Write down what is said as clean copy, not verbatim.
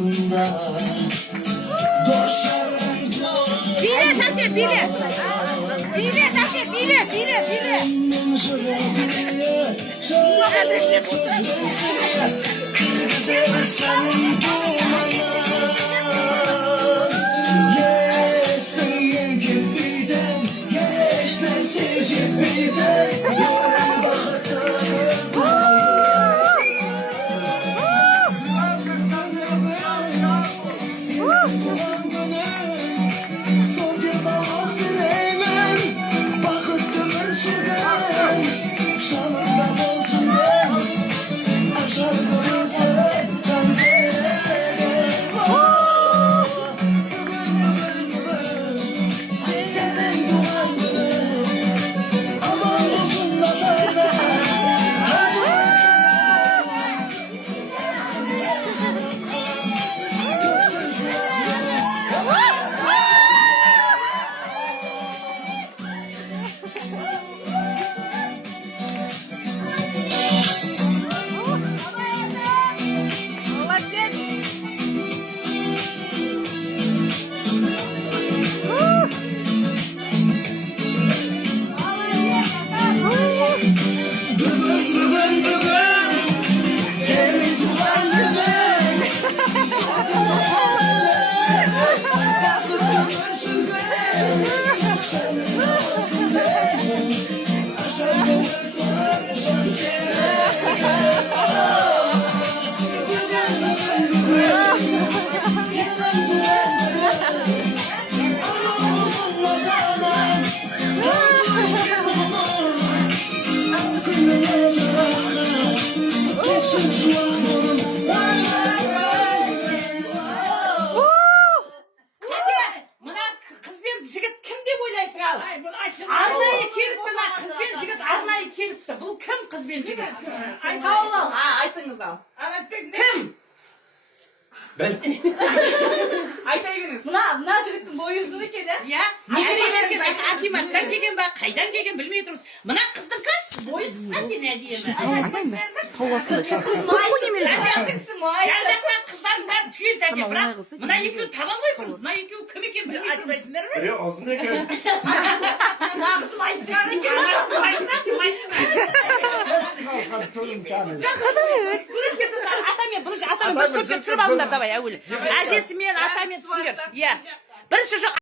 arasında Doşarım Bile takdir bile. Bile takdir bile. Kırgızlar senin dumanı Yesin gibiden Geçten secip birden Yarın bakıtı Arnayı kelipti lan kız ben jigit arnayı kelipti. Bu kim kız ben jigit? Tavlan. Aytыңыз al. Kim? Ben. Айтайбеңіз. Мына жігіттің бойы ұзын екен, иә? Немерелерге акиматтан келген ба, қайдан келген білмей тұрмыз. Мына қыздың қаш, бойы қысқа екен әдемі. Тауасында Жан-жақтан қыздардың бәрі түгел тәке, бірақ мына екеуін таба алмай тұрмыз. Мына екеуі кім екен білмей тұрмайсыңдар ма? Біреу ұзын екен. Нағыз майсынақ екен. Нағыз майсынақ. Суретке тұрсаң, атамен, бірінші атамен бір суретке түсіріп алыңдар давай әуелі. Әжесімен, атамен түсіңдер. Иә. Бірінші жоқ.